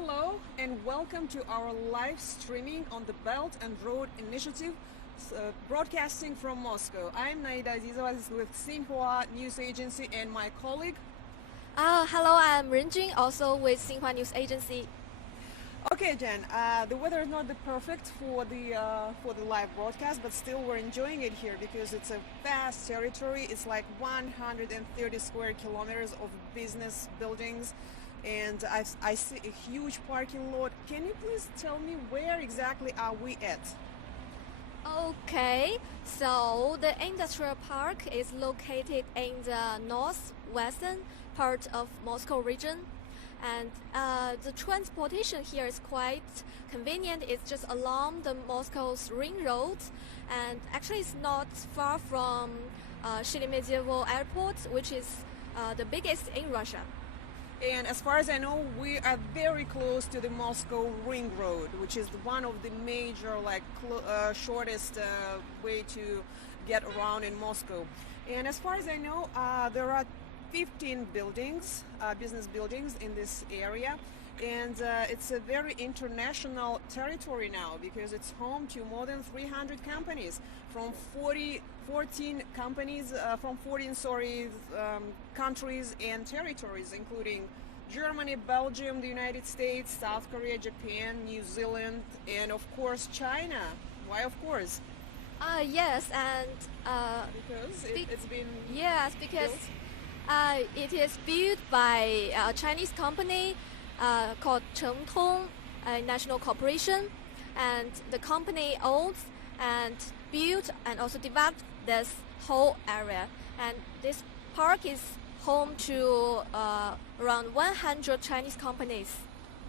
Hello and welcome to our live streaming on the Belt and Road Initiative, broadcasting from Moscow. I'm Naida Azizova with Xinhua News Agency and my colleague. Hello, I'm Renjun, also with Xinhua News Agency. Okay, Jen. The weather is not the perfect for the live broadcast, but still we're enjoying it here because it's a vast territory. It's like 130 square kilometers of business buildings, and I see a huge parking lot. Can you please tell me where exactly are we at? Okay, so the industrial park is located in the northwestern part of Moscow region. And the transportation here is quite convenient. It's just along the Moscow's ring road, and actually it's not far from Sheremetyevo Airport, which is the biggest in Russia. And as far as I know, we are very close to the Moscow Ring Road, which is one of the major, shortest way to get around in Moscow. And as far as I know, there are 15 buildings, business buildings in this area, and it's a very international territory now because it's home to more than 300 companies from 14 companies from 14 countries and territories, including Germany, Belgium, the United States, South Korea, Japan, New Zealand, and of course China. Why of course? Yes, and because it's been because built. It is built by a Chinese company called Chengtong National Corporation, and the company owns and built and also developed this whole area. And this park is home to around 100 Chinese companies.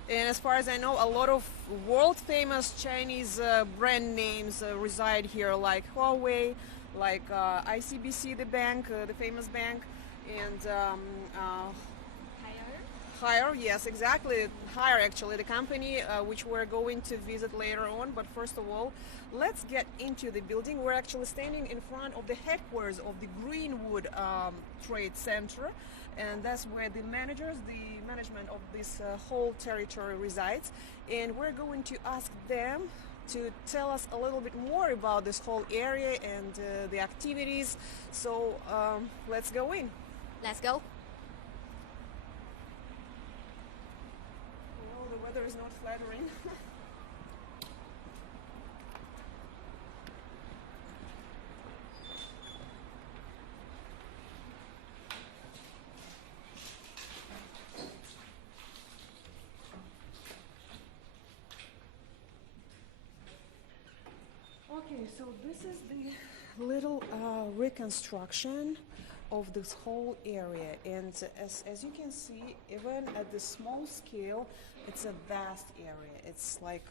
And as far as I know, a lot of world-famous Chinese brand names reside here, like Huawei, like ICBC, the bank, the famous bank, and Hire, yes, exactly. Hire, actually, the company which we're going to visit later on. But first of all, let's get into the building. We're actually standing in front of the headquarters of the Greenwood Trade Center, and that's where the management of this whole territory resides. And we're going to ask them to tell us a little bit more about this whole area and the activities. So let's go in. Let's go. Well, the weather is not flattering. Okay, so this is the little reconstruction of this whole area, and as you can see, even at the small scale, it's a vast area. It's like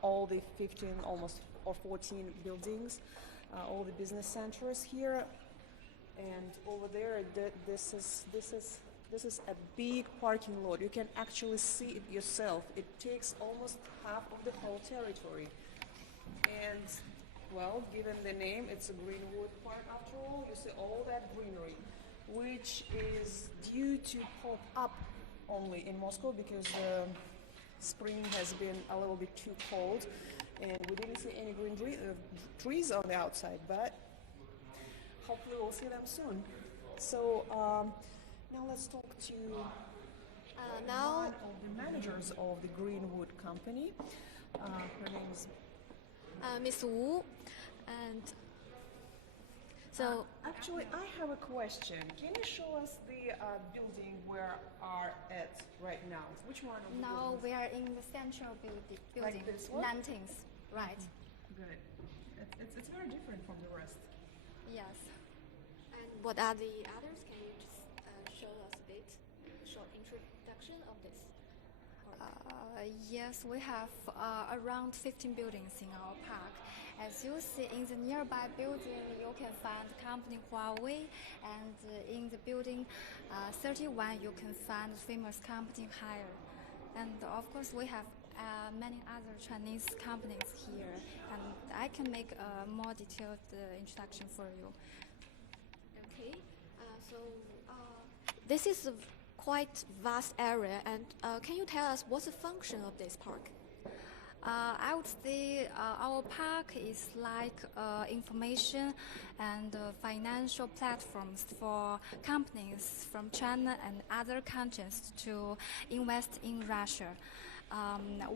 all the 15 almost or 14 buildings, all the business centers here, and over there this is a big parking lot. You can actually see it yourself. It takes almost half of the whole territory, and well, given the name, it's a Greenwood Park after all. You see all that greenery, which is due to pop up only in Moscow because spring has been a little bit too cold, and we didn't see any green trees on the outside, but hopefully we'll see them soon. So now let's talk to one of the managers of the Greenwood company. Her name is Miss Wu, and so actually, I have a question. Can you show us the building where are at right now? Which one of the Now buildings? we are in the central building, Like this one? 19th, right? Good. It's very different from the rest. Yes. and what are the others? Can you just show us a bit short introduction of this? Yes, we have around 15 buildings in our park. As you see in the nearby building, you can find company Huawei, and in the building 31, you can find famous company Hire. And of course, we have many other Chinese companies here, and I can make a more detailed introduction for you. Okay, so this is quite vast area. And can you tell us what's the function of this park? I would say our park is like information and financial platforms for companies from China and other countries to invest in Russia.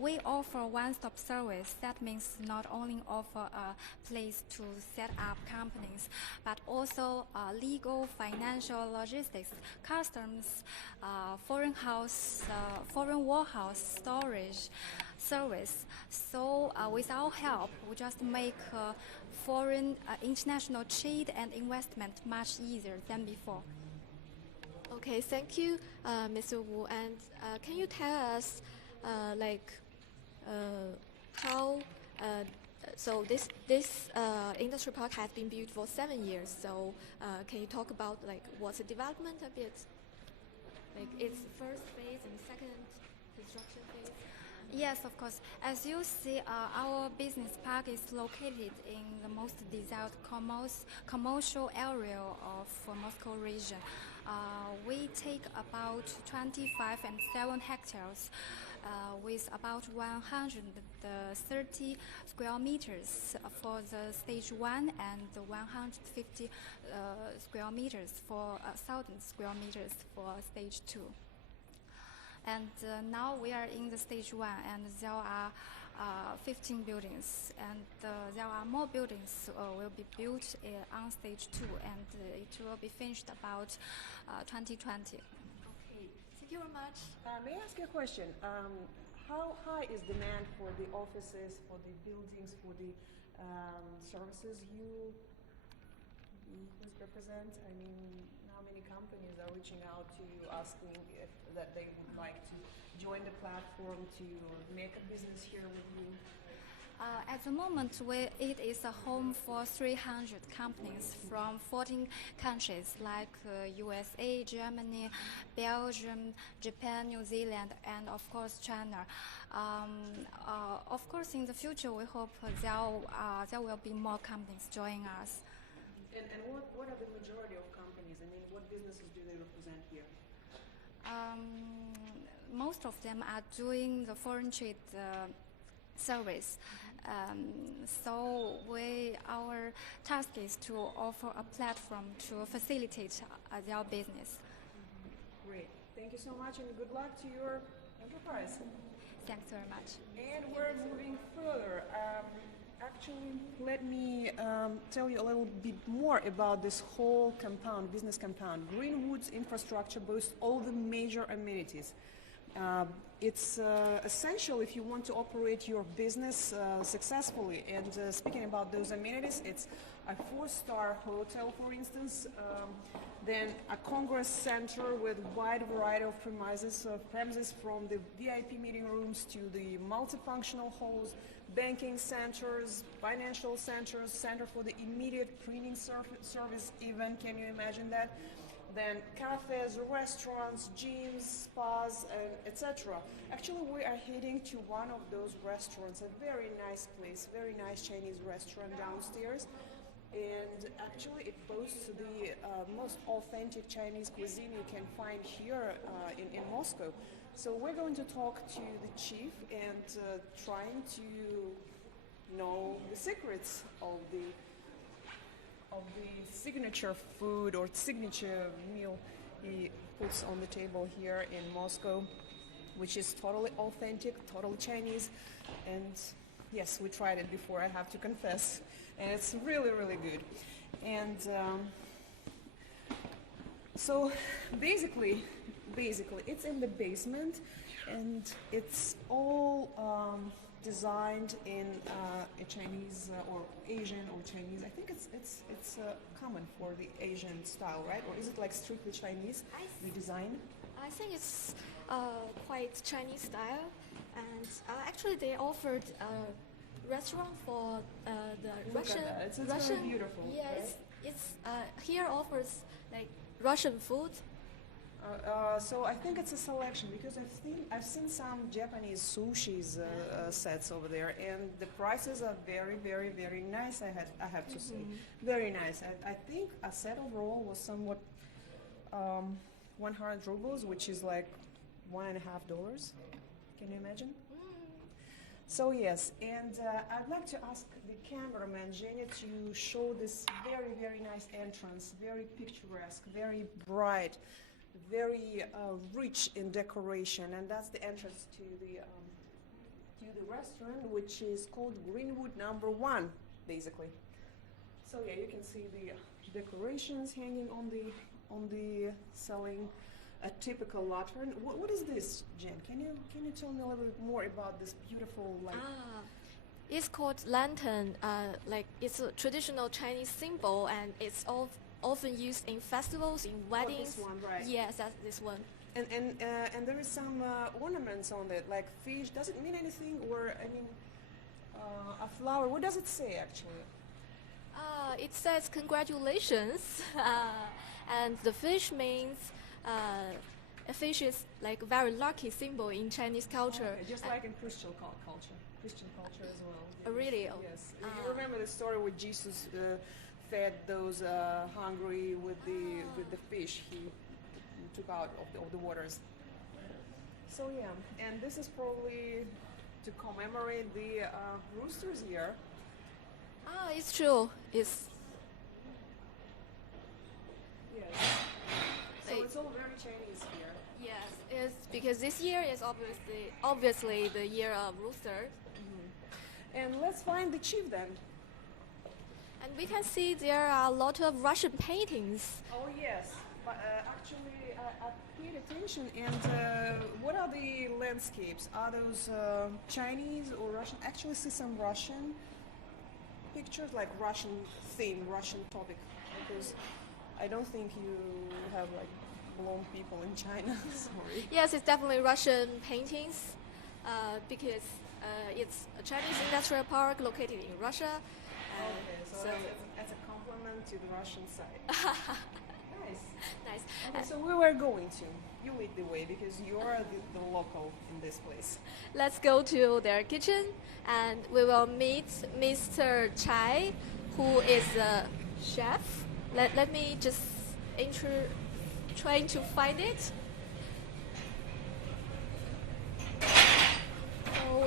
We offer one-stop service. That means not only offer a place to set up companies, but also legal, financial, logistics, customs, foreign warehouse storage service. So with our help, we just make foreign international trade and investment much easier than before. Okay, thank you, Mr. Wu. And can you tell us, how? So this industry park has been built for 7 years. So can you talk about what's the development a bit? Like its first phase and second construction phase. Yes, of course. As you see, our business park is located in the most desired commercial area of Moscow region. We take about 25 and 7 hectares with about 130 square meters for the stage 1 and 150 square meters for 1,000 square meters for stage 2. And now we are in the stage 1, and there are 15 buildings, and there are more buildings will be built on stage 2, and it will be finished about 2020. Okay, thank you very much. May I ask you a question? How high is demand for the offices, for the buildings, for the services you represent? I mean, how many companies are reaching out to you asking if that they would like to join the platform to make a business here with you? At the moment, it is a home for 300 companies from 14 countries like USA, Germany, Belgium, Japan, New Zealand, and of course China. Of course, in the future, we hope there will be more companies joining us. And what are the majority of companies? I mean, what businesses do they represent here? Most of them are doing the foreign trade service. So our task is to offer a platform to facilitate their business. Great. Thank you so much, and good luck to your enterprise. Thanks very much. And we're moving further. Actually, let me tell you a little bit more about this whole compound, business compound. Greenwood's infrastructure boasts all the major amenities. It's essential if you want to operate your business successfully. And speaking about those amenities, it's a 4-star hotel, for instance, then a congress center with wide variety of premises from the VIP meeting rooms to the multifunctional halls, banking centers, financial centers, center for the immediate printing service even, can you imagine that? Then cafes, restaurants, gyms, spas, etc. Actually, we are heading to one of those restaurants, a very nice place, very nice Chinese restaurant downstairs. And actually, it boasts the most authentic Chinese cuisine you can find here in Moscow. So we're going to talk to the chief and trying to know the secrets of the signature food or signature meal he puts on the table here in Moscow, which is totally authentic, totally Chinese. And yes, we tried it before, I have to confess, and it's really, really good. And so basically it's in the basement, and it's all designed in a Chinese or Asian or Chinese. I think it's common for the Asian style, right? Or is it like strictly Chinese, the design? I think it's quite Chinese style, and actually they offered a restaurant for the Russian. At that. It's Russian. very beautiful. Yes, right? it's here offers like Russian food. So I think it's a selection because I've seen some Japanese sushis sets over there, and the prices are very, very, very nice. I have to say, very nice. I think a set overall was somewhat 100 rubles, which is like $1.50. Can you imagine? So yes, and I'd like to ask the cameraman Jenny to show this very, very nice entrance, very picturesque, very bright, very rich in decoration, and that's the entrance to the restaurant, which is called Greenwood #1, basically. So yeah, you can see the decorations hanging on the ceiling. A typical lantern. What is this, Jen? Can you tell me a little bit more about this beautiful light? It's called lantern. Like it's a traditional Chinese symbol, and it's often used in festivals, in weddings. This one, right? Yes, that's this one. And there is some ornaments on it, like fish. Does it mean anything, or I mean, a flower? What does it say actually? It says congratulations, and the fish means. A fish is like a very lucky symbol in Chinese culture. Okay, just like in Christian culture as well. Really? Yes. You remember the story where Jesus fed those hungry with the fish he took out of the waters. So yeah, and this is probably to commemorate the roosters here. It's true. It's yes. So it's all very Chinese here. Yes, it's because this year is obviously the year of rooster. And let's find the chief then. And we can see there are a lot of Russian paintings. Oh yes, but actually I paid attention. And what are the landscapes? Are those Chinese or Russian? Actually, see some Russian pictures, like Russian theme, Russian topic, because I don't think you have like blonde people in China. Sorry. Yes, it's definitely Russian paintings because it's a Chinese industrial park located in Russia. Okay, so that's a compliment to the Russian side. Nice. Okay, so where we're going to? You lead the way because you're the local in this place. Let's go to their kitchen and we will meet Mr. Chai, who is the chef. Let me just trying to find it. So,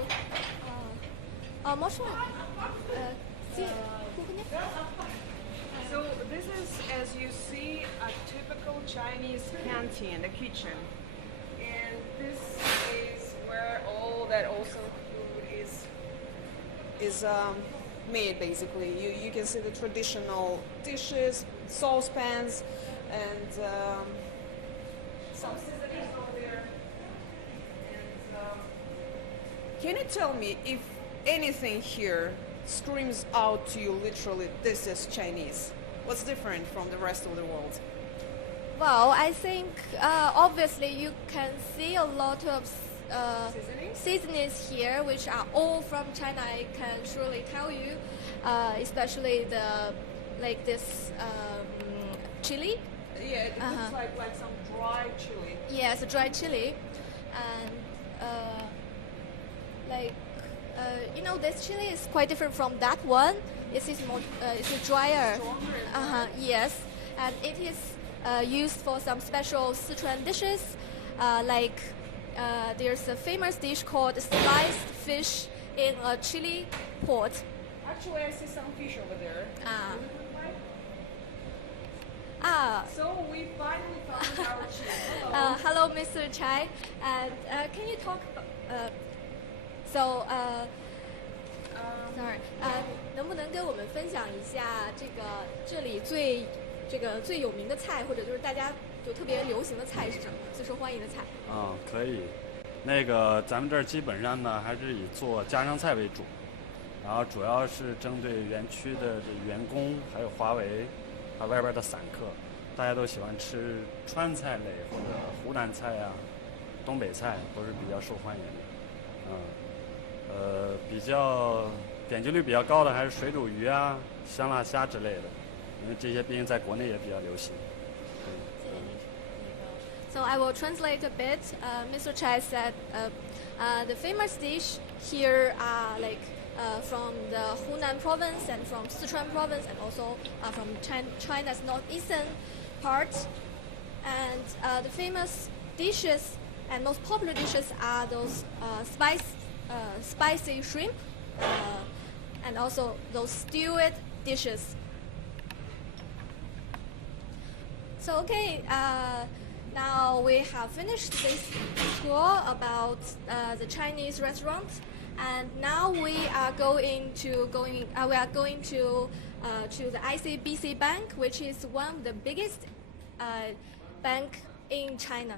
so this is, as you see, a typical Chinese canteen, the kitchen, and this is where all that also food is made. Basically, you can see the traditional dishes, saucepans, and some seasonings over there. And can you tell me if anything here screams out to you literally, this is Chinese? What's different from the rest of the world? Well, I think obviously you can see a lot of seasonings here, which are all from China. I can surely tell you, especially this chili. Yeah, it looks like some dry chili. Yes, dry chili, and this chili is quite different from that one. It is more, it's drier. Yes, and it is used for some special Sichuan dishes, there's a famous dish called sliced fish in a chili pot. Actually, I see some fish over there. So we finally found our chili. Hello, Mr. Chai. And can you talk? Sorry. 能不能跟我们分享一下这里最有名的菜，或者就是大家就特别流行的菜是什么？最受欢迎的菜？可以。那个咱们这儿基本上呢还是以做家常菜为主，然后主要是针对园区的员工，还有华为，还有外边的散客，大家都喜欢吃川菜类或者湖南菜啊、东北菜都是比较受欢迎的。比较点击率比较高的还是水煮鱼啊、香辣虾之类的，因为这些毕竟在国内也比较流行。So I will translate a bit. Mr. Chai said the famous dish here are from the Hunan province and from Sichuan province and also from China's northeastern part. And the famous dishes and most popular dishes are those spicy shrimp and also those stewed dishes. So okay, now we have finished this tour about the Chinese restaurant, and now we are going to the ICBC Bank, which is one of the biggest bank in China.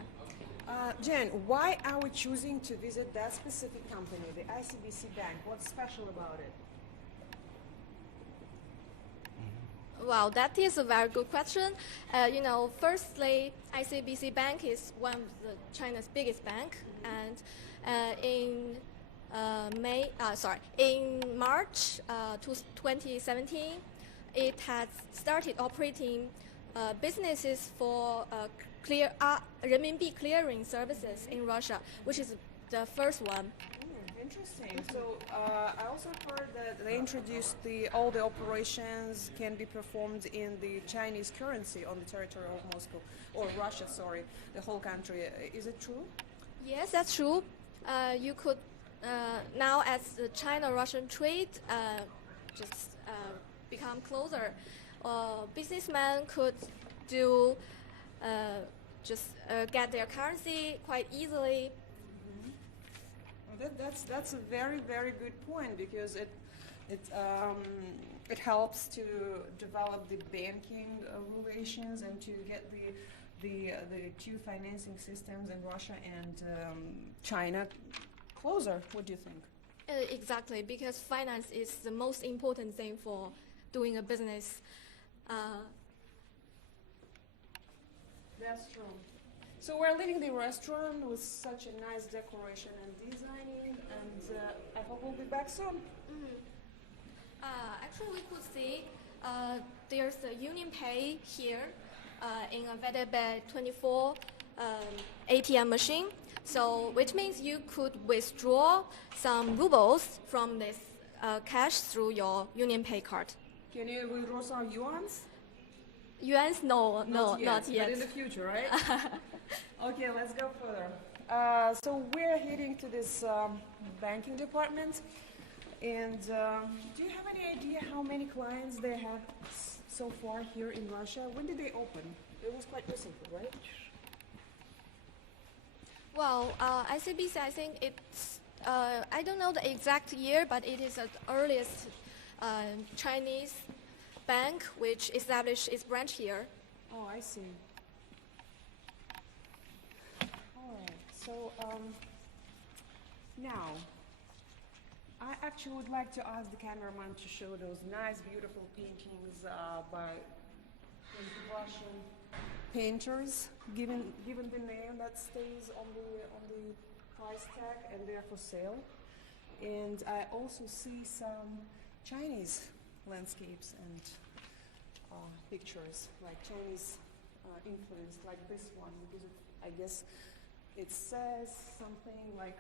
Jen, why are we choosing to visit that specific company, the ICBC Bank? What's special about it? Wow, that is a very good question. Firstly, ICBC Bank is one of China's biggest bank, and in March 2017, it has started operating businesses for renminbi clearing services in Russia, which is the first one. Interesting. So I also heard that they introduced all the operations can be performed in the Chinese currency on the territory of Moscow, or Russia, sorry, the whole country. Is it true? Yes, that's true. You could now, as the China-Russian trade just become closer, businessmen could do get their currency quite easily. That's a very, very good point, because it helps to develop the banking relations and to get the two financing systems in Russia and China closer. What do you think? Exactly, because finance is the most important thing for doing a business. That's true. So we're leaving the restaurant with such a nice decoration and designing, and I hope we'll be back soon. Actually, we could see there's a UnionPay here in a VTB 24 ATM machine. So, which means you could withdraw some rubles from this cash through your UnionPay card. Can you withdraw some yuans? Yuans? No, not yet. But in the future, right? Okay, let's go further. So we're heading to this banking department, and do you have any idea how many clients they have so far here in Russia? When did they open? It was quite recently, right? Well, ICBC, I think it's, I don't know the exact year, but it is the earliest Chinese bank which established its branch here. Oh, I see. All right. So now, I actually would like to ask the cameraman to show those nice, beautiful paintings by Russian painters, given the name that stays on the price tag, and they're for sale. And I also see some Chinese landscapes and pictures, like Chinese influence, like this one, because I guess it says something like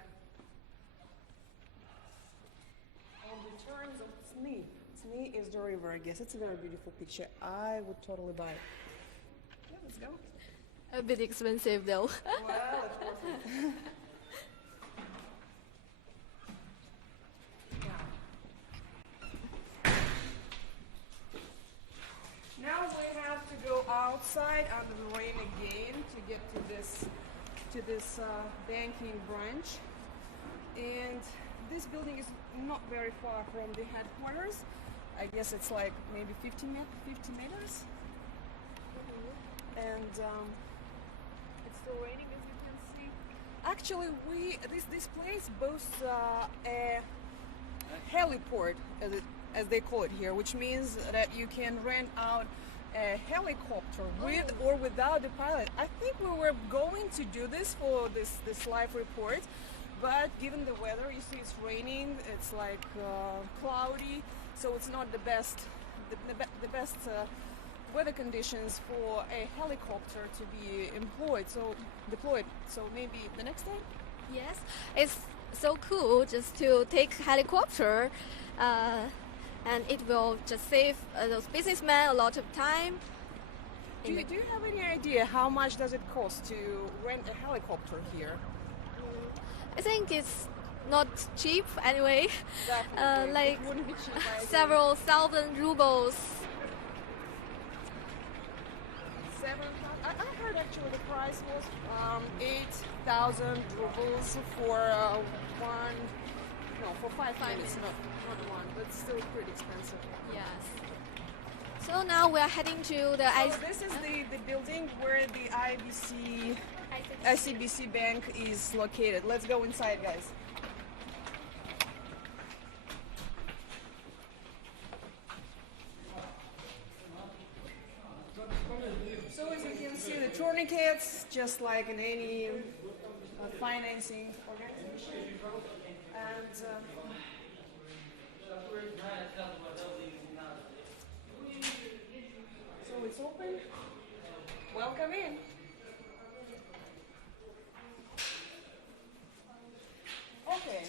on the terms of Tsni. Tsni is the river, I guess. It's a very beautiful picture. I would totally buy it. Yeah, let's go. A bit expensive though. Well, of course. Now we have to go outside under the rain again to get to this banking branch, and this building is not very far from the headquarters. I guess it's like maybe 50 meters. And it's still raining, as you can see. Actually, this place boasts a heliport, as they call it here, which means that you can rent out a helicopter with or without the pilot. I think we were going to do this for this live report, but given the weather, you see it's raining, it's like cloudy, so it's not the best weather conditions for a helicopter to be deployed. So maybe the next time? Yes, it's so cool just to take helicopter, and it will just save those businessmen a lot of time. Do you have any idea how much does it cost to rent a helicopter here? I think it's not cheap anyway. Definitely. Like It wouldn't be cheap. I agree. several thousand rubles. 7,000. I heard actually the price was 8,000 rubles for one. No, for 5 minutes, not one. But still pretty expensive. Yes. So now we are heading to the So this is the building where the ICBC Bank is located. Let's go inside, guys. So as you can see, the tourniquets, just like in any financing organization, and so it's open. Welcome in. Okay.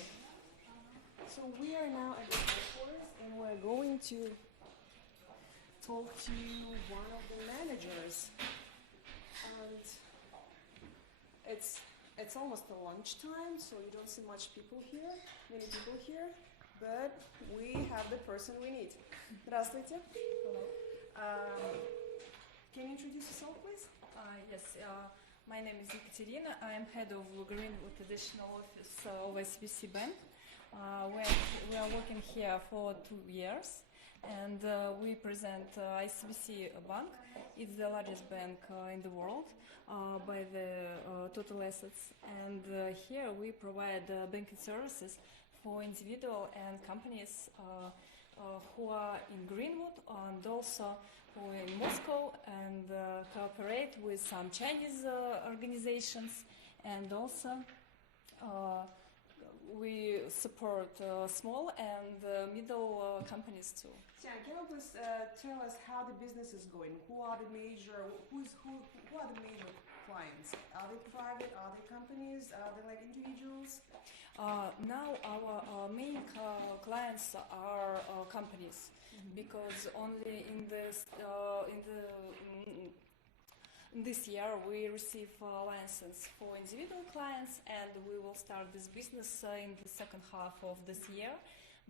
So we are now at the headquarters, and we're going to talk to one of the managers. And it's almost a lunchtime, so you don't see many people here, but we have the person we need. Здравствуйте. Can you introduce yourself, please? Yes, my name is Ekaterina. I am head of Greenwood additional office of ICBC Bank. We are working here for 2 years, and we present ICBC Bank. It's the largest bank in the world by the total assets, and here we provide banking services for individual and companies who are in Greenwood and also who are in Moscow, and cooperate with some Chinese organizations, and also we support small and middle companies too. Can you please tell us how the business is going? Who are the major clients? Are they private? Are they companies? Are they like individuals? Now our main clients are companies, because only in this year we receive a license for individual clients, and we will start this business in the second half of this year.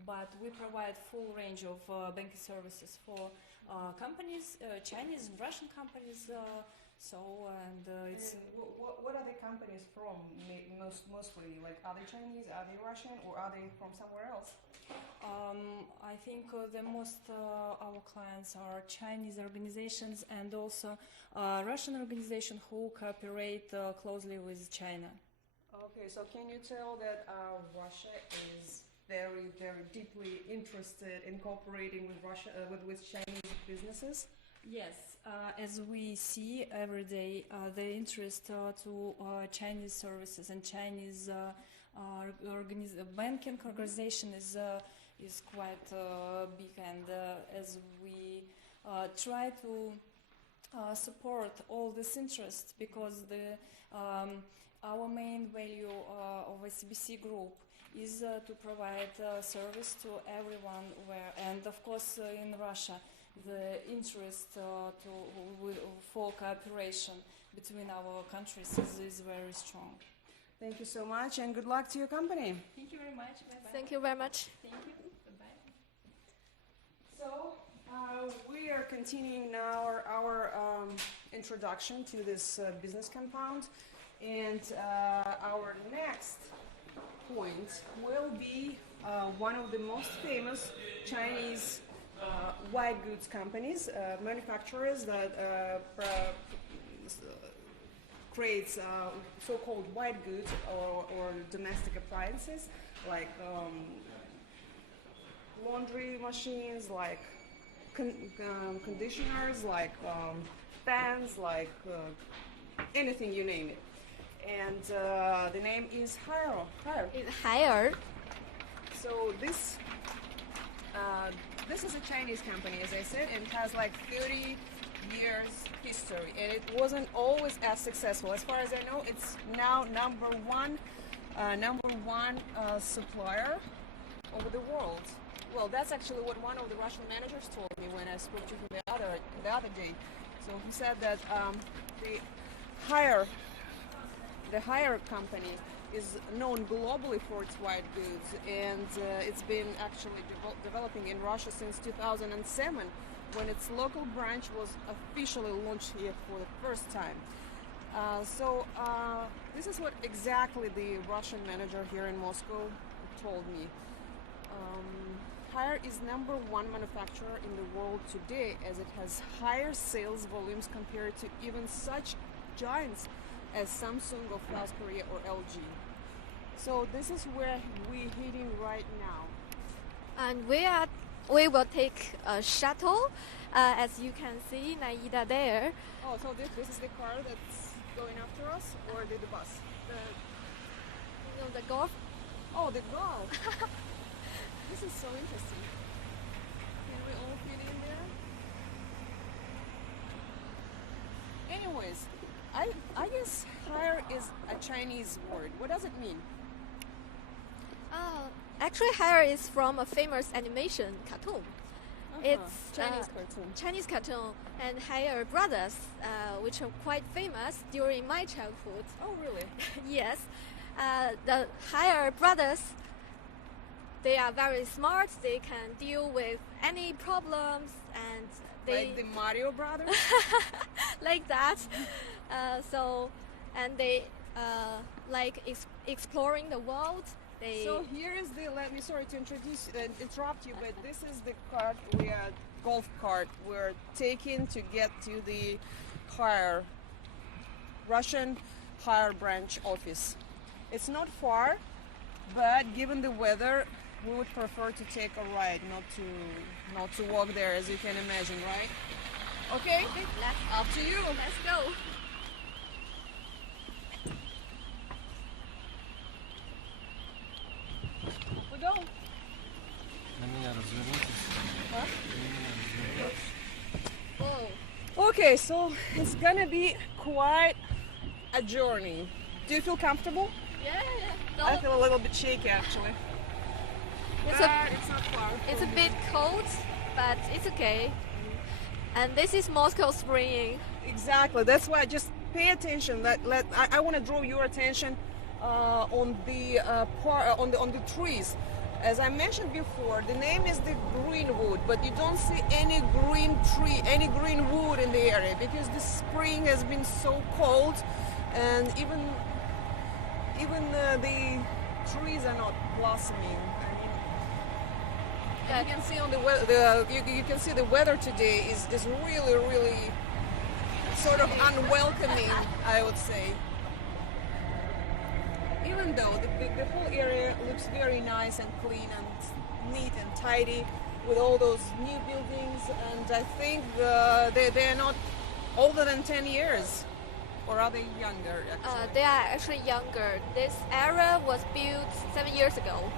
But we provide full range of banking services for companies, Chinese and Russian companies. It's. What are the companies from? Mostly, like, are they Chinese? Are they Russian? Or are they from somewhere else? I think the most our clients are Chinese organizations and also Russian organizations who cooperate closely with China. Okay, so can you tell that Russia is very, very deeply interested in cooperating with with Chinese businesses? Yes, as we see every day, the interest to Chinese services and Chinese banking organization is quite big, and as we try to support all this interest, because our main value of ICBC Group is to provide service to everyone, and of course in Russia the interest for cooperation between our countries is very strong. Thank you so much, and good luck to your company. Thank you very much. Bye-bye. Thank you very much. Thank you. Bye-bye. So we are continuing now our introduction to this business compound, and our next point will be one of the most famous Chinese white goods companies, manufacturers that creates so-called white goods or domestic appliances, like laundry machines, like conditioners, like fans, like anything you name it. And the name is Haier. It's higher. So this is a Chinese company, as I said, and it has like 30 years history, and it wasn't always as successful. As far as I know, it's now number one supplier over the world. Well, that's actually what one of the Russian managers told me when I spoke to him the other day. So he said that the hire company is known globally for its white goods, and it's been actually developing in Russia since 2007, when its local branch was officially launched here for the first time. So this is what exactly the Russian manager here in Moscow told me. Haier is #1 manufacturer in the world today, as it has higher sales volumes compared to even such giants as Samsung of South Korea or LG. So this is where we're heading right now. And we will take a shuttle, as you can see Naida there. Oh, so this is the car that's going after us, or the bus? The golf. Oh, the golf. This is so interesting. Can we all fit in there? Anyways, I guess hire is a Chinese word. What does it mean? Actually, Haier is from a famous animation cartoon. It's Chinese cartoon. and Haier brothers, which are quite famous during my childhood. Oh, really? Yes, the Haier brothers, they are very smart. They can deal with any problems, and they Like the Mario brothers? like that. And they like exploring the world. So here is the, sorry to interrupt you, but this is the cart, golf cart we're taking to get to the Russian Haier branch office. It's not far, but given the weather, we would prefer to take a ride, not to walk there, as you can imagine, right? Okay, up to you. Let's go. We go. Oh. Okay, so it's gonna be quite a journey. Do you feel comfortable? Yeah. I feel a little bit shaky, actually. It's it's not far. It's a bit cold, but it's okay. And this is Moscow spring. Exactly. That's why just pay attention. I want to draw your attention on the trees. As I mentioned before, the name is the Greenwood, but you don't see any green tree, any green wood in the area, because the spring has been so cold, and even the trees are not blossoming. I mean, you can see on the weather, you can see the weather today is really sort of unwelcoming, I would say. Even though the whole area looks very nice and clean and neat and tidy with all those new buildings, and I think they're not older than 10 years, or are they younger actually? They are actually younger. This area was built 7 years ago.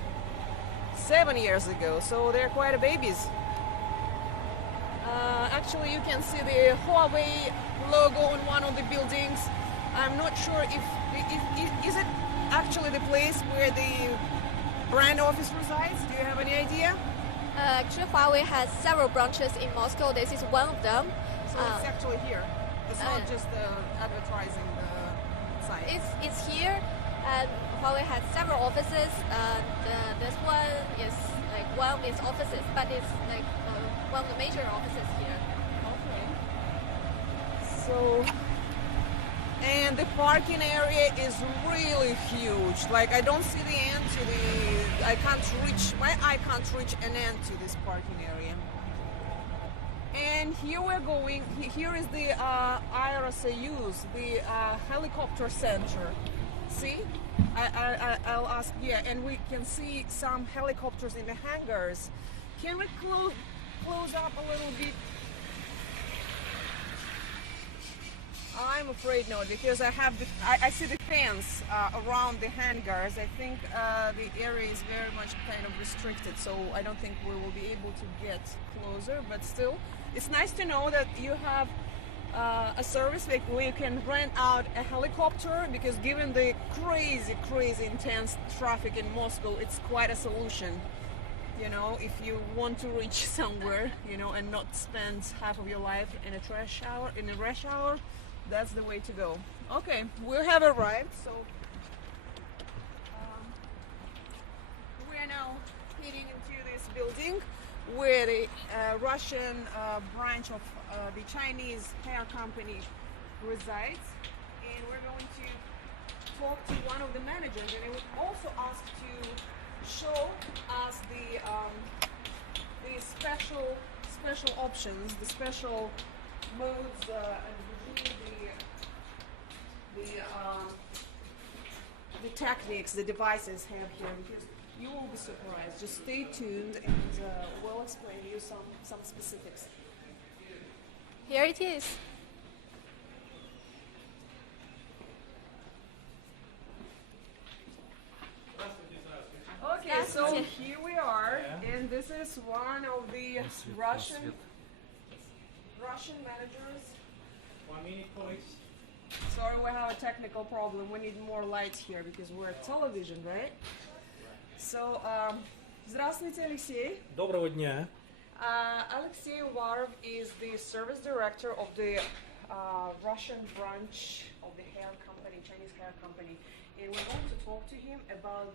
7 years ago, so they're quite a babies. Actually, you can see the Huawei logo on one of the buildings. I'm not sure if is it actually the place where the brand office resides. Do you have any idea? Actually, Huawei has several branches in Moscow. This is one of them. So it's actually here. It's not just advertising the site. It's here, and Huawei has several offices. This one is like one of its offices, but it's like one of the major offices here. Okay. So, and the parking area is really huge. Like, I don't see the end to my eye can't reach an end to this parking area. And here we're going, here is the Aerosayuz, the helicopter center. See? I'll ask, yeah, and we can see some helicopters in the hangars. Can we close up a little bit? I'm afraid not, because I see the fence around the hangars. I think the area is very much kind of restricted, so I don't think we will be able to get closer, but still, it's nice to know that you have a service like where you can rent out a helicopter, because given the crazy intense traffic in Moscow, it's quite a solution. You know, if you want to reach somewhere, you know, and not spend half of your life in a rush hour, that's the way to go. Okay, we have arrived, so we are now heading into this building where the Russian branch of the Chinese hair company resides, and we're going to talk to one of the managers, and I would also ask to show us the special options, the special modes, and the techniques the devices have here, because you will be surprised. Just stay tuned, and we'll explain you some specifics. Here it is. Okay, so here we are, and this is one of the Russian managers. 1 minute, please. Sorry, we have a technical problem. We need more light here because we're television, right? So, здравствуйте, Alexey. Доброго дня. Alexey Uvarov is the service director of the Russian branch of the hair company, Chinese hair company. And we're going to talk to him about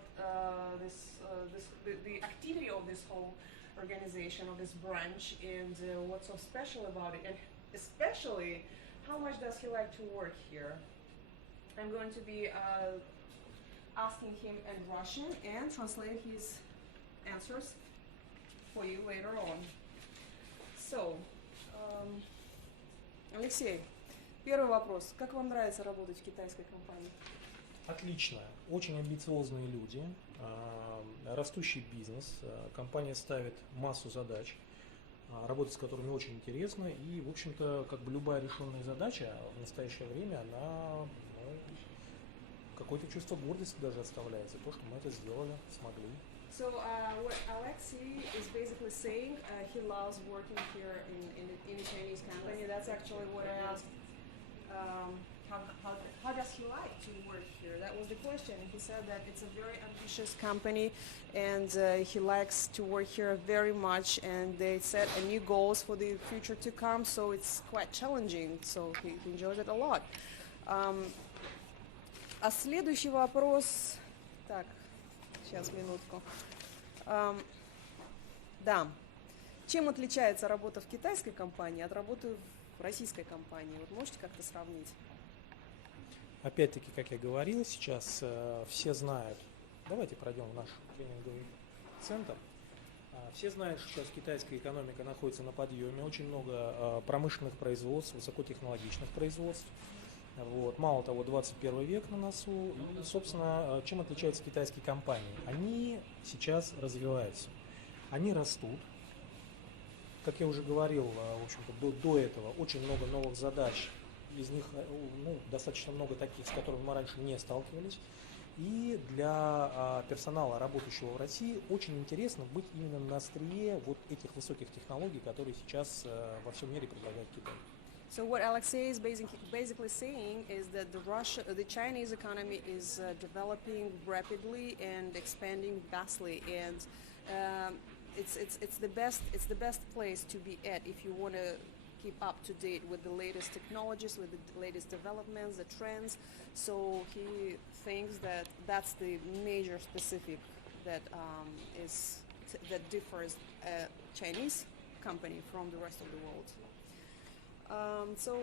the activity of this whole organization, of this branch, and what's so special about it, and especially how much does he like to work here. I'm going to be asking him in Russian and translate his answers for you later on. So, Алексей, первый вопрос. Как вам нравится работать в китайской компании? Отлично. Очень амбициозные люди, растущий бизнес. Компания ставит массу задач, работать с которыми очень интересно. И, в общем-то, как бы любая решенная задача в настоящее время, она какое-то чувство гордости даже оставляется. То, что мы это сделали, смогли. So what Alexei is basically saying, he loves working here in a Chinese company. That's actually what I asked. How does he like to work here? That was the question. He said that it's a very ambitious company, and he likes to work here very much. And they set a new goals for the future to come. So it's quite challenging. So he enjoys it a lot. А следующий вопрос. Так. Сейчас, минутку. Да. Чем отличается работа в китайской компании от работы в российской компании? Вот можете как-то сравнить? Опять-таки, как я говорил, сейчас все знают. Давайте пройдем в наш тренинговый центр. Все знают, что сейчас китайская экономика находится на подъеме. Очень много промышленных производств, высокотехнологичных производств. Вот. Мало того, 21 век на носу. И, собственно, чем отличаются китайские компании? Они сейчас развиваются. Они растут. Как я уже говорил, в общем-то, до этого очень много новых задач. Из них достаточно много таких, с которыми мы раньше не сталкивались. И для персонала, работающего в России, очень интересно быть именно на острие вот этих высоких технологий, которые сейчас во всем мире предлагает Китай. So what Alexei is basically saying is that the Chinese economy is developing rapidly and expanding vastly, and it's the best place to be at if you want to keep up to date with the latest technologies, with the latest developments, the trends. So he thinks that that's the major specific that that differs a Chinese company from the rest of the world. So,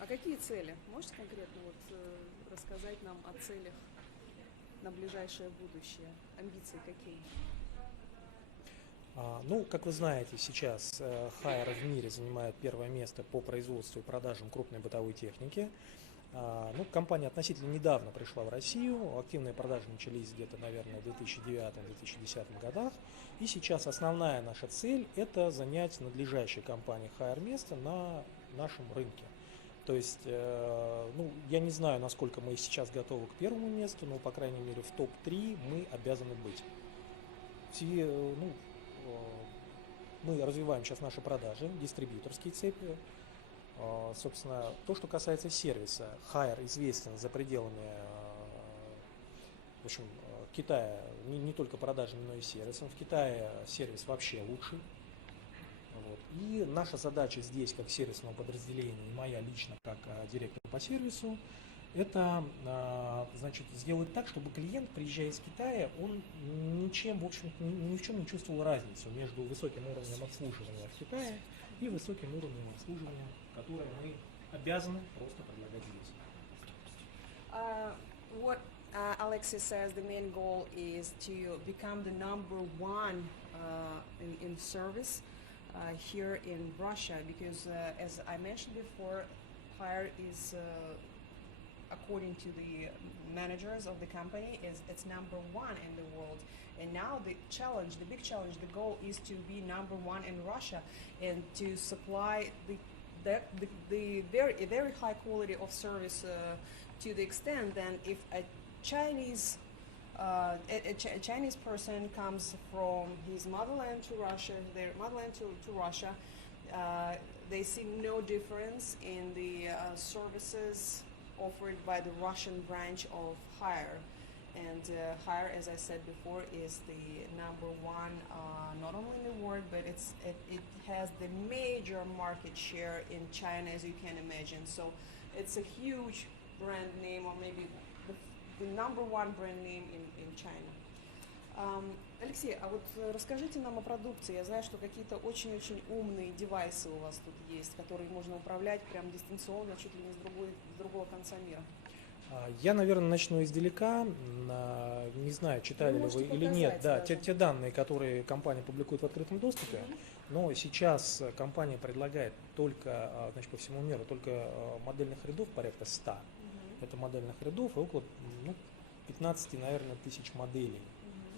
а какие цели? Можете конкретно рассказать нам о целях на ближайшее будущее? Амбиции какие? Как вы знаете, сейчас Haier в мире занимает первое место по производству и продажам крупной бытовой техники. Компания относительно недавно пришла в Россию. Активные продажи начались где-то, наверное, в 2009-2010 годах. И сейчас основная наша цель – это занять надлежащей компании Haier место на нашем рынке. То есть, я не знаю, насколько мы сейчас готовы к первому месту, но, по крайней мере, в топ-3 мы обязаны быть. Мы развиваем сейчас наши продажи, дистрибьюторские цепи. Собственно, то, что касается сервиса, Haier известен за пределами, в Китае не только продажами, но и сервисом. В Китае сервис вообще лучший. Вот. И наша задача здесь, как сервисного подразделения, и моя лично, как директор по сервису, это значит, сделать так, чтобы клиент, приезжая из Китая, он ничем, в общем, ни в чем не чувствовал разницу между высоким уровнем обслуживания в Китае и высоким уровнем обслуживания, которое мы обязаны просто предлагать здесь. What Alexis says the main goal is to become the number one in service here in Russia, because as I mentioned before, Hire is according to the managers of the company, it's number one in the world. And now the big challenge, the goal is to be number one in Russia and to supply the very high quality of service to the extent that if a Chinese person comes from his motherland to Russia, their motherland to Russia, they see no difference in the services offered by the Russian branch of Hire. And Hire, as I said before, is the number one, not only in the world, but it has the major market share in China, as you can imagine. So it's a huge brand name, or maybe the number one brand name in China. Алексей, а вот расскажите нам о продукции. Я знаю, что какие-то очень-очень умные девайсы у вас тут есть, которые можно управлять прям дистанционно, чуть ли не с другого конца мира. Я, наверное, начну издалека. Не знаю, читали ли вы или нет. Да, те данные, которые компания публикует в открытом доступе. Но сейчас компания предлагает только, значит, по всему миру, только модельных рядов порядка 100. Это модельных рядов и около 15, наверное, тысяч моделей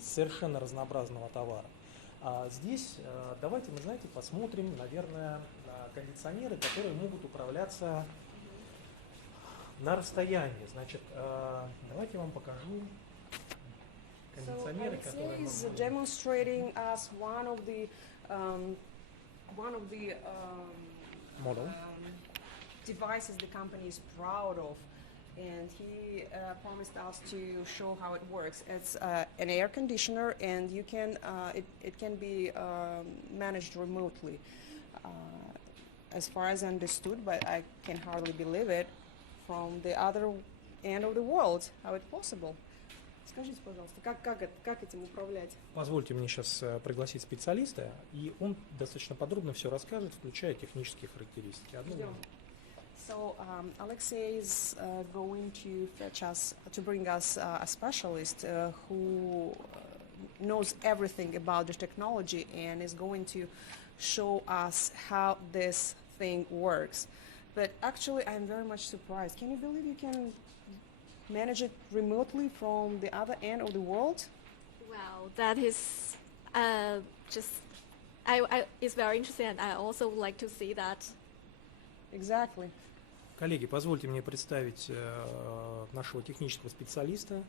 совершенно разнообразного товара. А здесь давайте мы, знаете, посмотрим, наверное, на кондиционеры, которые могут управляться на расстоянии. Значит, давайте я вам покажу кондиционеры, которые мы is demonstrating us one of the devices the company is proud of. And he promised us to show how it works. It's an air conditioner, and you can it can be managed remotely. As far as I understood, but I can hardly believe it, from the other end of the world. How it's possible? Скажите, пожалуйста, как этим управлять? Позвольте мне сейчас пригласить специалиста, и он достаточно подробно все расскажет, включая технические характеристики. So Alexei is going to bring us a specialist who knows everything about the technology and is going to show us how this thing works. But actually, I'm very much surprised. Can you believe you can manage it remotely from the other end of the world? Well, that is it's very interesting, and I also would like to see that. Exactly. Коллеги, позвольте мне представить нашего технического специалиста.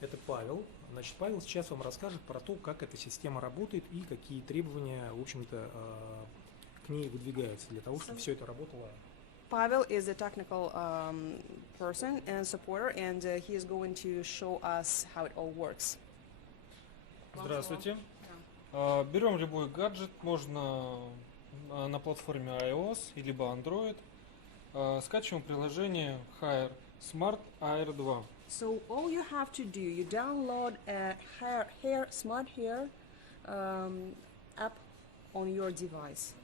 Это Павел. Значит, Павел сейчас вам расскажет про то, как эта система работает и какие требования, в общем-то, к ней выдвигаются для того, чтобы все это работало. Pavel is a technical person and supporter, and he is going to show us how it all works. Здравствуйте. Берем любой гаджет, можно на платформе iOS либо Android. Скачиваем приложение Hire Smart Air 2. So all you have to do, you download a Smart Hair app on your device.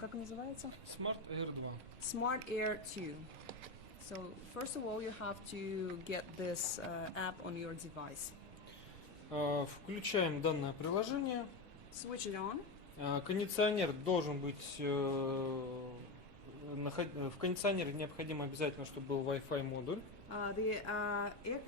Как называется? Smart Air 2. Smart Air 2. So first of all, you have to get this app on your device. Включаем данное приложение. Switch it on. Кондиционер должен быть... В кондиционере необходимо обязательно, чтобы был Wi-Fi модуль. The air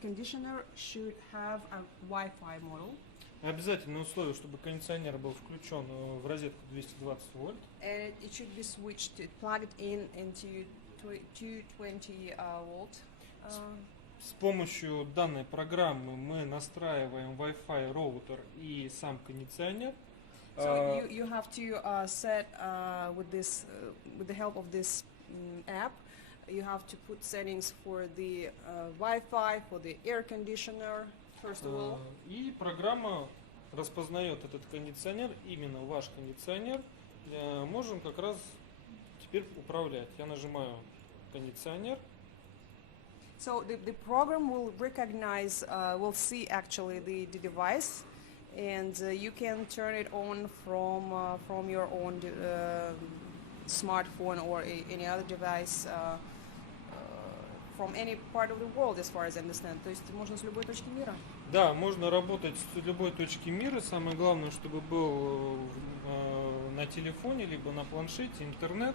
conditioner should have a Wi-Fi module. Обязательное условие, чтобы кондиционер был включен в розетку 220 вольт. And it should be switched, plugged in into 220 volt. С помощью данной программы мы настраиваем Wi-Fi роутер и сам кондиционер. So you have to set with the help of this app, you have to put settings for the Wi-Fi, for the air conditioner, First of all, И программа распознает этот кондиционер, именно ваш кондиционер. Можем как раз теперь управлять. Я нажимаю кондиционер. so the program will recognize, will see actually the device, and you can turn it on from your own smartphone or any other device from any part of the world, as far as I understand. То есть можно с любой точки мира. Да, можно работать с любой точки мира. Самое главное, чтобы был на телефоне, либо на планшете интернет.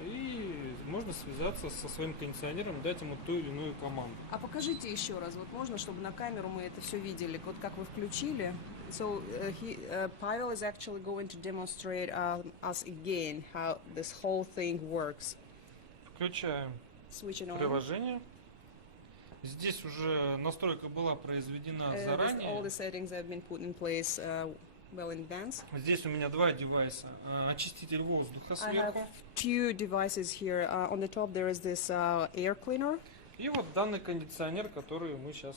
И можно связаться со своим кондиционером, дать ему ту или иную команду. А покажите еще раз, вот можно, чтобы на камеру мы это все видели, вот как вы включили. So Pavel is actually going to demonstrate us again how this whole thing works. Включаем Switch it on. приложение. Здесь уже настройка была произведена All заранее. the settings have been put in place well in advance. Здесь у меня два девайса. Очиститель воздуха I have сверху. two devices here. On the top there is this air cleaner, И вот данный кондиционер, который мы сейчас...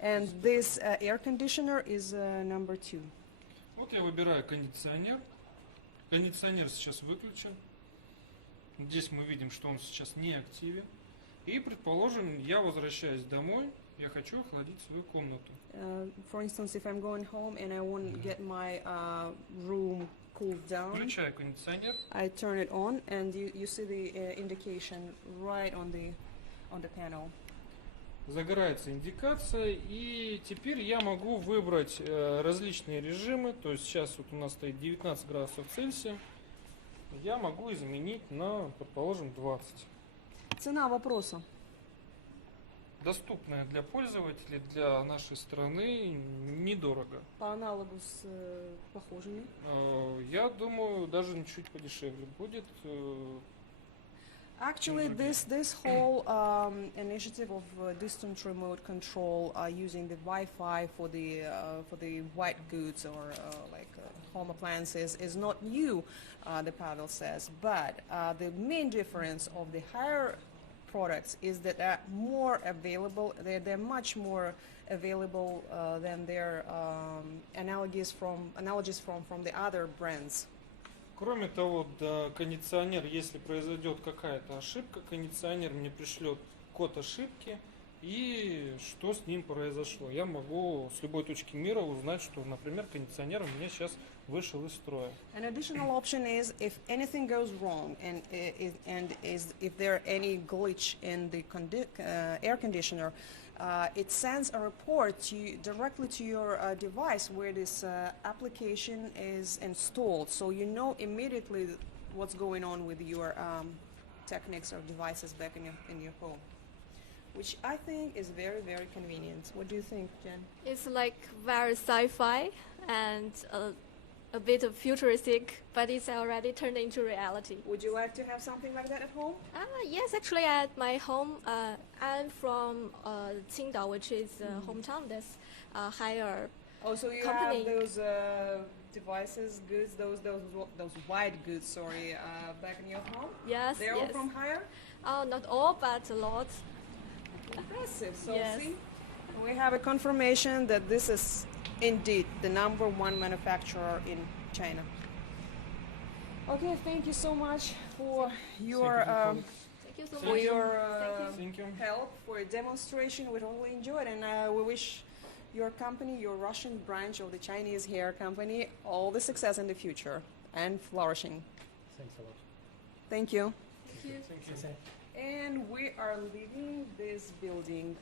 and this air conditioner is number 2. Вот я выбираю кондиционер. Кондиционер сейчас выключен. Здесь мы видим, что он сейчас не активен. И, предположим, я возвращаюсь домой. Я хочу охладить свою комнату. For instance, if I'm going home and I want to get my room cooled down, Включаю кондиционер. I turn it on, and you see the indication right on the panel. Загорается индикация. И теперь я могу выбрать различные режимы. То есть сейчас вот у нас стоит 19 градусов Цельсия. Я могу изменить на, предположим, 20. Цена вопроса. Доступная для пользователей, для нашей страны, недорого. По аналогу с похожими. Я думаю, даже чуть подешевле будет. Actually, this whole initiative of distant remote control using the Wi-Fi for the white goods or home appliances is not new, the Pavel says. But the main difference of the higher products is that they're more available. They're much more available than their analogies from the other brands. Кроме того, кондиционер, если произойдет какая-то ошибка, кондиционер мне пришлет код ошибки и что с ним произошло. Я могу с любой точки мира узнать, что, например, кондиционер у меня сейчас вышел из строя. An additional option is if anything goes wrong and if there any glitch in the air conditioner, it sends a report directly to your device where this application is installed, so you know immediately what's going on with your techniques or devices back in your home, which I think is very, very convenient. What do you think, Jen? It's like very sci-fi and a bit of futuristic, but it's already turned into reality. Would you like to have something like that at home? Yes, actually at my home, I'm from Qingdao, which is hometown. That's higher. Oh, so you company. have those devices, goods, those white goods, sorry, back in your home? Yes, They're yes. all from Haier? Not all, but a lot. Impressive. So Yes. see, we have a confirmation that this is indeed the #1 manufacturer in China. Okay, thank you so much for your Thank you so for much. your Thank you. help, for a demonstration. We totally enjoyed, and we wish your company, your Russian branch of the Chinese hair company, all the success in the future and flourishing. Thanks a lot. Thank you. Thank you. And we are leaving this building.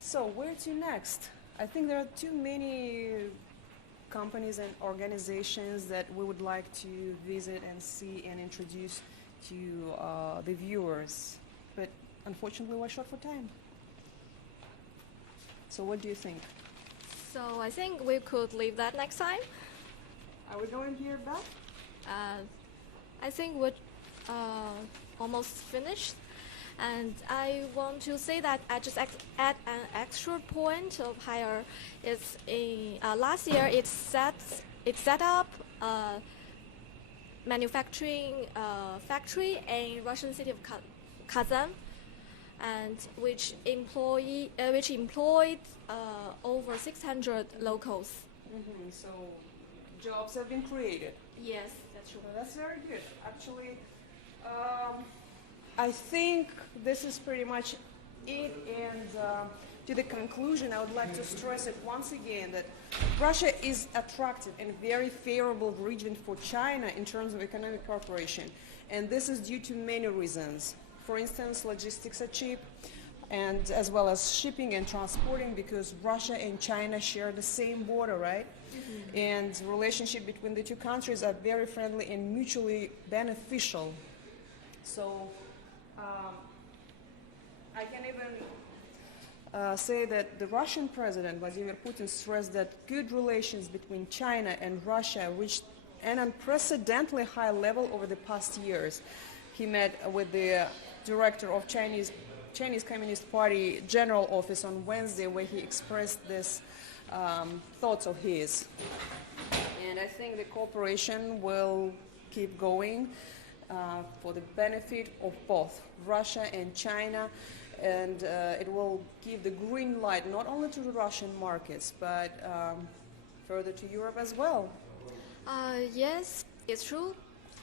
So where to next? I think there are too many companies and organizations that we would like to visit and see and introduce to the viewers. But unfortunately, we're short for time. So what do you think? So I think we could leave that next time. Are we going here back? I think we're almost finished. And I want to say that I just add an extra point of higher. It's in last year it set up a manufacturing factory in Russian city of Kazan, and which employed over 600 locals. So jobs have been created. Yes, that's true. Well, that's very good. Actually, I think this is pretty much it. And to the conclusion, I would like to stress it once again that Russia is attractive and very favorable region for China in terms of economic cooperation. And this is due to many reasons. For instance, logistics are cheap, and as well as shipping and transporting, because Russia and China share the same border, right? And the relationship between the two countries are very friendly and mutually beneficial. So I can even say that the Russian president, Vladimir Putin, stressed that good relations between China and Russia reached an unprecedentedly high level over the past years. He met with the director of Chinese Communist Party General Office on Wednesday, where he expressed this thoughts of his. And I think the cooperation will keep going for the benefit of both Russia and China, and it will give the green light not only to the Russian markets, but further to Europe as well. Yes, it's true.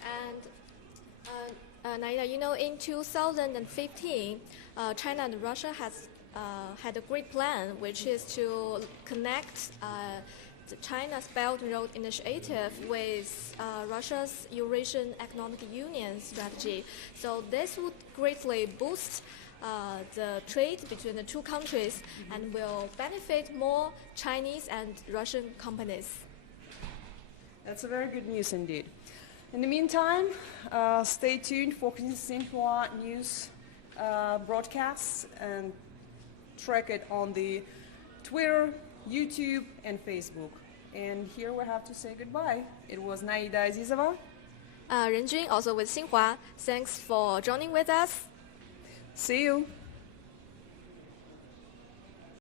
And Naida, you know, in 2015, China and Russia has had a great plan, which is to connect the China's Belt and Road Initiative with Russia's Eurasian Economic Union strategy. So this would greatly boost the trade between the two countries and will benefit more Chinese and Russian companies. That's a very good news indeed. In the meantime, stay tuned for Xinhua news broadcasts and track it on the Twitter, YouTube, and Facebook. And here we have to say goodbye. It was Naida Azizova. Renjun, also with Xinhua. Thanks for joining with us. See you.